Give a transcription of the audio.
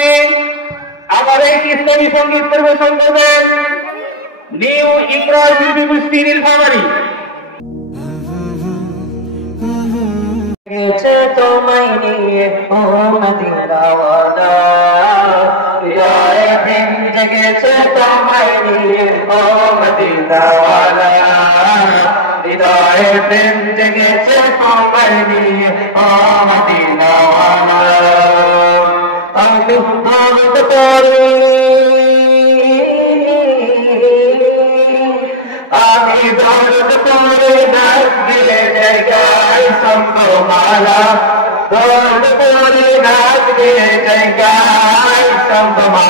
সামনে আবার একটি ইসলামী সঙ্গীত পরিবেশন করবেন নিউ ইকরা শিল্পী গোষ্ঠী নীলফামারী। তোমায় নিয়ে ও মদিনাওয়ালা জেগেছে তোমায় নিয়ে ও মদিনাওয়ালা হৃদয়ে প্রেম জেগেছে তোমায় নিয়ে ও মদিনাওয়ালা আমি দর্দ করি আমি দর্দ করে নাচ দিলে জায়গায় সম্ভমালা দর্দ করে নাচ দিলে জায়গায় সম্ভমালা